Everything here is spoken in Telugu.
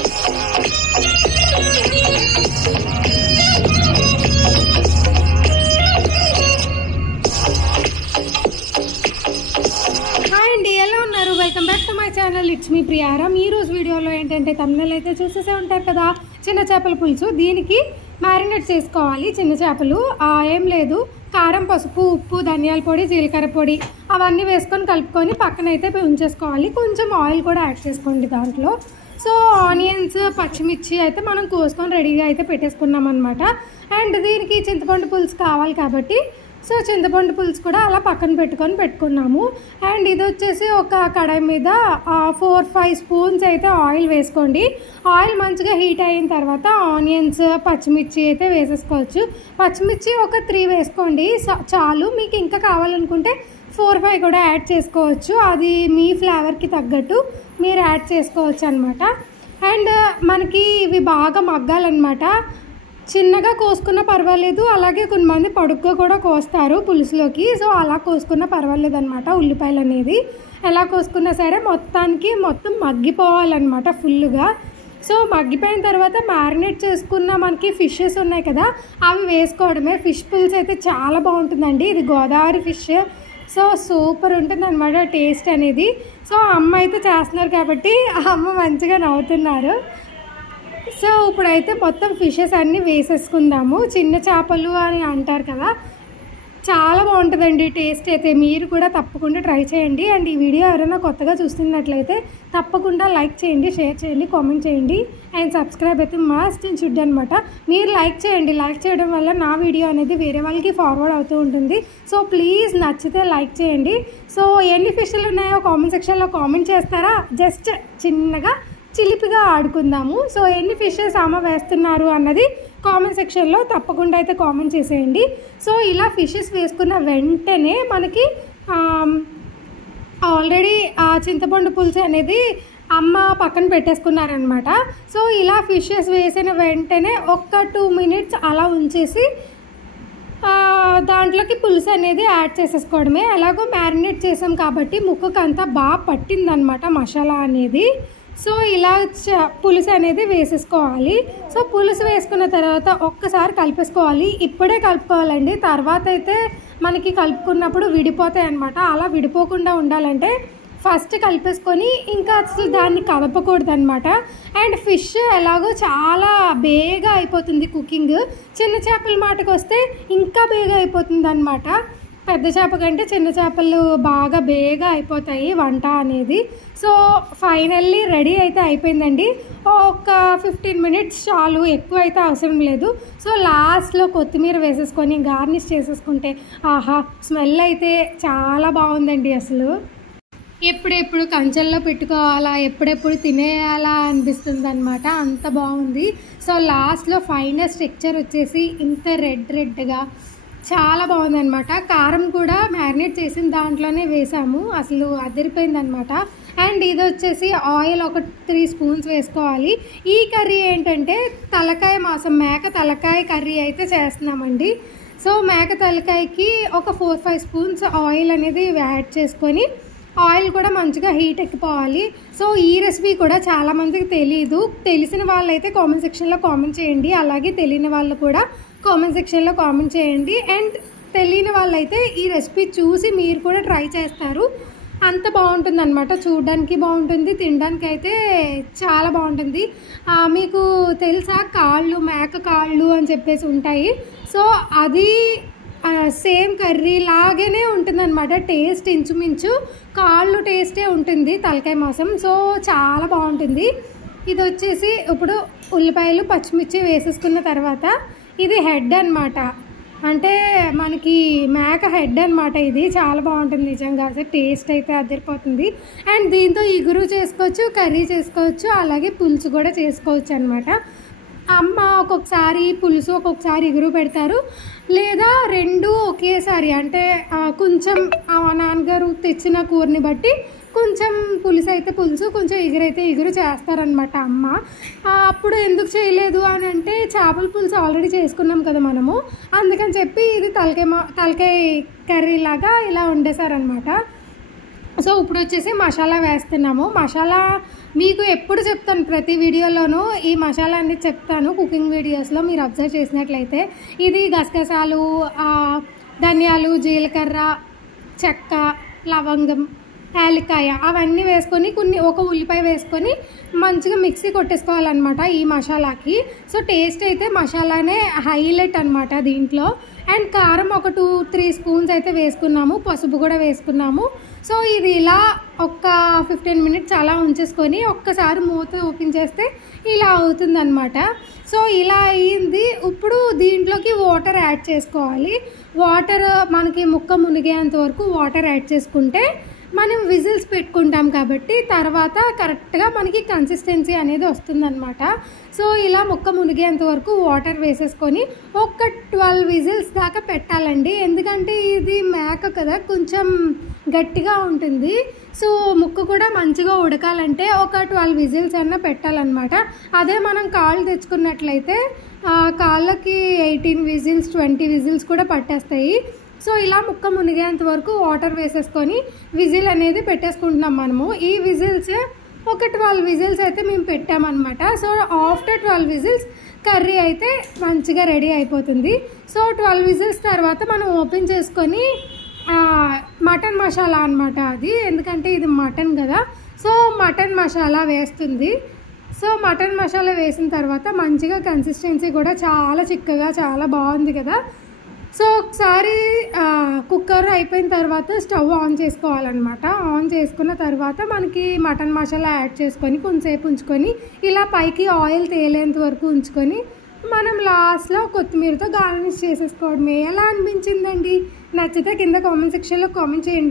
Welcome back to my channel. It's me Priyaram. ఈ రోజు వీడియోలో ఏంటంటే తమిళనాడు అయితే చూసేసే ఉంటారు కదా, చిన్న చేపల పులుసు. దీనికి మ్యారినేట్ చేసుకోవాలి చిన్న చేపలు. ఏం లేదు, కారం, పసుపు, ఉప్పు, ధనియాల పొడి, జీలకర్ర పొడి అవన్నీ వేసుకొని కలుపుకొని పక్కన అయితే ఉంచేసుకోవాలి. కొంచెం ఆయిల్ కూడా యాడ్ చేసుకోండి దాంట్లో. సో ఆనియన్స్, పచ్చిమిర్చి అయితే మనం కోసుకొని రెడీగా అయితే పెట్టేసుకున్నాం అనమాట. అండ్ దీనికి చింతపండు పులుసు కావాలి కాబట్టి సో చింతపండు పులుసు కూడా అలా పక్కన పెట్టుకున్నాము. అండ్ ఇది వచ్చేసి ఒక కడాయి మీద 4-5 స్పూన్స్ అయితే ఆయిల్ వేసుకోండి. ఆయిల్ మంచిగా హీట్ అయిన తర్వాత ఆనియన్స్, పచ్చిమిర్చి అయితే వేసేసుకోవచ్చు. పచ్చిమిర్చి ఒక 3 వేసుకోండి చాలు. మీకు ఇంకా కావాలనుకుంటే 4-5 కూడా యాడ్ చేసుకోవచ్చు. అది మీ ఫ్లేవర్కి తగ్గట్టు మీరు యాడ్ చేసుకోవచ్చు అనమాట. అండ్ మనకి ఇవి బాగా మగ్గాలన్నమాట. చిన్నగా కోసుకున్నా పర్వాలేదు, అలాగే కొంతమంది పొడుగ్గా కూడా కోస్తారు పులుసులోకి. సో అలా కోసుకున్నా పర్వాలేదు అనమాట. ఉల్లిపాయలు అనేది ఎలా కోసుకున్నా సరే మొత్తం మగ్గిపోవాలన్నమాట ఫుల్గా. సో మగ్గిపోయిన తర్వాత మ్యారినేట్ చేసుకున్న మనకి ఫిషెస్ ఉన్నాయి కదా, అవి వేసుకోవడమే. ఫిష్ పులుసు అయితే చాలా బాగుంటుందండి. ఇది గోదావరి ఫిష్. సో సూపర్ ఉంటుంది అనమాట టేస్ట్ అనేది. సో అమ్మ అయితే చేస్తున్నారు కాబట్టి అమ్మ మంచిగా నవ్వుతున్నారు. సో ఇప్పుడైతే మొత్తం ఫిషెస్ అన్నీ వేసేసుకుందాము. చిన్న చేపలు అని అంటారు కదా, చాలా బాగుంటుందండి టేస్ట్ అయితే. మీరు కూడా తప్పకుండా ట్రై చేయండి. అండ్ ఈ వీడియో ఎవరైనా కొత్తగా చూస్తున్నట్లయితే తప్పకుండా లైక్ చేయండి, షేర్ చేయండి, కామెంట్ చేయండి. అండ్ సబ్స్క్రైబ్ అయితే మస్ట్ అండ్ షుడ్ అనమాట. మీరు లైక్ చేయండి. లైక్ చేయడం వల్ల నా వీడియో అనేది వేరే వాళ్ళకి ఫార్వర్డ్ అవుతూ ఉంటుంది. సో ప్లీజ్ నచ్చితే లైక్ చేయండి. సో ఎన్ని ఫిష్లు ఉన్నాయో కామెంట్ సెక్షన్లో కామెంట్ చేస్తారా? జస్ట్ చిన్నగా చిలిపిగా ఆడుకుందాము. సో ఎన్ని ఫిషెస్ అమ్మ వేస్తున్నారు అన్నది కామెంట్ సెక్షన్లో తప్పకుండా అయితే కామెంట్ చేసేయండి. సో ఇలా ఫిషెస్ వేసుకున్న వెంటనే మనకి ఆల్రెడీ చింతపండు పులుసు అనేది అమ్మ పక్కన పెట్టేసుకున్నారనమాట. సో ఇలా ఫిషెస్ వేసిన వెంటనే ఒక్క 2 మినిట్స్ అలా ఉంచేసి దాంట్లోకి పులుసు అనేది యాడ్ చేసేసుకోవడమే. ఎలాగో మ్యారినేట్ చేసాం కాబట్టి ముక్కకంతా బాగా పట్టిందనమాట మసాలా అనేది. సో ఇలా పులుసు అనేది వేసేసుకోవాలి. సో పులుసు వేసుకున్న తర్వాత ఒక్కసారి కలిపేసుకోవాలి. ఇప్పుడే కలుపుకోవాలండి, తర్వాత అయితే మనకి కలుపుకున్నప్పుడు విడిపోతాయి అన్నమాట. అలా విడిపోకుండా ఉండాలంటే ఫస్ట్ కలిపేసుకొని ఇంకా అసలు దాన్ని కదపకూడదు అనమాట. అండ్ ఫిష్ ఎలాగో చాలా బేగా అయిపోతుంది కుకింగ్. చిన్న చేపల మాటకు వస్తే ఇంకా బేగా అయిపోతుంది అనమాట. పెద్ద చేప కంటే చిన్న చేపలు బాగా బేగా అయిపోతాయి వంట అనేది. సో ఫైనల్లీ రెడీ అయితే అయిపోయిందండి. ఒక 15 మినిట్స్ చాలు, ఎక్కువ అయితే అవసరం లేదు. సో లాస్ట్లో కొత్తిమీర వేసేసుకొని గార్నిష్ చేసేసుకుంటే ఆహా, స్మెల్ అయితే చాలా బాగుందండి. అసలు ఎప్పుడెప్పుడు కంచెల్లో పెట్టుకోవాలా, ఎప్పుడెప్పుడు తినేయాలా అనిపిస్తుంది అనమాట, అంత బాగుంది. సో లాస్ట్లో ఫైనల్ స్ట్రక్చర్ వచ్చేసి ఇంత రెడ్గా చాలా బాగుందనమాట. కారం కూడా మ్యారినేట్ చేసిన దాంట్లోనే వేసాము, అసలు అదిరిపోయిందనమాట. అండ్ ఇది వచ్చేసి ఆయిల్ ఒక 3 స్పూన్స్ వేసుకోవాలి. ఈ కర్రీ ఏంటంటే తలకాయ మాంసం, మేక తలకాయ కర్రీ అయితే చేస్తున్నామండి. సో మేక తలకాయకి ఒక 4-5 స్పూన్స్ ఆయిల్ అనేది యాడ్ చేసుకొని ఆయిల్ కూడా మంచిగా హీట్ ఎక్కిపోవాలి. సో ఈ రెసిపీ కూడా చాలామందికి తెలియదు. తెలిసిన వాళ్ళైతే కామెంట్ సెక్షన్లో కామెంట్ చేయండి, అలాగే తెలియని వాళ్ళు కూడా కామెంట్ సెక్షన్లో కామెంట్ చేయండి. అండ్ తెలియని వాళ్ళైతే ఈ రెసిపీ చూసి మీరు కూడా ట్రై చేస్తారు. అంత బాగుంటుంది అనమాట. చూడడానికి బాగుంటుంది, తినడానికి అయితే చాలా బాగుంటుంది. మీకు తెలుసా కాళ్ళు, మేక కాళ్ళు అని చెప్పేసి ఉంటాయి. సో అది సేమ్ కర్రీ లాగానే ఉంటుంది అనమాట. టేస్ట్ ఇంచుమించు కాళ్ళు టేస్టే ఉంటుంది తలకాయ మాంసం. సో చాలా బాగుంటుంది. ఇది వచ్చేసి ఇప్పుడు ఉల్లిపాయలు, పచ్చిమిర్చి వేసేసుకున్న తర్వాత ఇది హెడ్ అనమాట, అంటే మనకి మేక హెడ్ అనమాట. ఇది చాలా బాగుంటుంది నిజంగా, టేస్ట్ అయితే అదిరిపోతుంది. అండ్ దీంతో ఇగురు చేసుకోవచ్చు, కర్రీ చేసుకోవచ్చు, అలాగే పులుసు కూడా చేసుకోవచ్చు అనమాట. అమ్మ ఒక్కొక్కసారి పులుసు, ఒక్కొక్కసారి ఇగురు పెడతారు, లేదా 2 ఒకేసారి. అంటే కొంచెం నాన్నగారు తెచ్చిన కూరని బట్టి కొంచెం పులుసు అయితే పులుసు, కొంచెం ఎగురైతే ఎగురు చేస్తారనమాట అమ్మ. అప్పుడు ఎందుకు చేయలేదు అని అంటే చేపల పులుసు ఆల్రెడీ చేసుకున్నాం కదా మనము, అందుకని చెప్పి ఇది తలకాయ కర్రీ లాగా ఇలా వండేశారనమాట. సో ఇప్పుడు వచ్చేసి మసాలా వేస్తున్నాము. మసాలా మీకు ఎప్పుడు చెప్తాను, ప్రతి వీడియోలోనూ ఈ మసాలా అనేది చెప్తాను. కుకింగ్ వీడియోస్లో మీరు అబ్జర్వ్ చేసినట్లయితే ఇది గసగసాలు, ధనియాలు, జీలకర్ర, చెక్క, లవంగం, యాలక్కాయ అవన్నీ వేసుకొని ఒక ఉల్లిపాయ వేసుకొని మంచిగా మిక్సీ కొట్టేసుకోవాలన్నమాట ఈ మసాలాకి. సో టేస్ట్ అయితే మసాలానే హైలైట్ అనమాట దీంట్లో. అండ్ కారం ఒక 2-3 స్పూన్స్ అయితే వేసుకున్నాము, పసుపు కూడా వేసుకున్నాము. సో ఇది ఇలా ఒక 15 మినిట్స్ అలా ఉంచేసుకొని ఒక్కసారి మూత ఓపెన్ చేస్తే ఇలా అవుతుందన్నమాట. సో ఇలా అయ్యింది. ఇప్పుడు దీంట్లోకి వాటర్ యాడ్ చేసుకోవాలి. వాటర్ మనకి ముక్క మునిగేంత వరకు వాటర్ యాడ్ చేసుకుంటే మనం విజిల్స్ పెట్టుకుంటాం కాబట్టి తర్వాత కరెక్ట్గా మనకి కన్సిస్టెన్సీ అనేది వస్తుందన్నమాట. సో ఇలా ముక్క మునిగేంత వరకు వాటర్ వేసేసుకొని ఒక 12 విజిల్స్ దాకా పెట్టాలండి. ఎందుకంటే ఇది మేక కదా, కొంచెం గట్టిగా ఉంటుంది. సో ముక్క కూడా మంచిగా ఉడకాలంటే ఒక 12 విజిల్స్ అన్నా పెట్టాలన్నమాట. అదే మనం కాళ్ళు తెచ్చుకున్నట్లయితే కాళ్ళకి 18 విజిల్స్ 20 విజిల్స్ కూడా పట్టేస్తాయి. సో ఇలా ముక్క మునిగేంత వరకు వాటర్ వేసేసుకొని విజిల్ అనేది పెట్టేసుకుంటున్నాం మనము. ఈ విజిల్స్ ఒక 12 విజిల్స్ అయితే మేము పెట్టామన్నమాట. సో ఆఫ్టర్ 12 విజిల్స్ కర్రీ అయితే మంచిగా రెడీ అయిపోతుంది. సో 12 విజిల్స్ తర్వాత మనం ఓపెన్ చేసుకొని మటన్ మసాలా అనమాట అది, ఎందుకంటే ఇది మటన్ కదా. సో మటన్ మసాలా వేస్తుంది. సో మటన్ మసాలా వేసిన తర్వాత మంచిగా కన్సిస్టెన్సీ కూడా చాలా చిక్కగా చాలా బాగుంది కదా. సో ఒకసారి కుక్కర్ అయిపోయిన తర్వాత స్టవ్ ఆన్ చేసుకోవాలన్నమాట. ఆన్ చేసుకున్న తర్వాత మనకి మటన్ మసాలా యాడ్ చేసుకొని కొంచెంసేపు ఉంచుకొని ఇలా పైకి ఆయిల్ తేలేంత వరకు ఉంచుకొని మనం లాస్ట్లో కొత్తిమీరతో గార్నిష్ చేసేసుకోవడమే. ఎలా అనిపించిందండి? నచ్చితే కింద కామెంట్ సెక్షన్లో కామెంట్ చేయండి.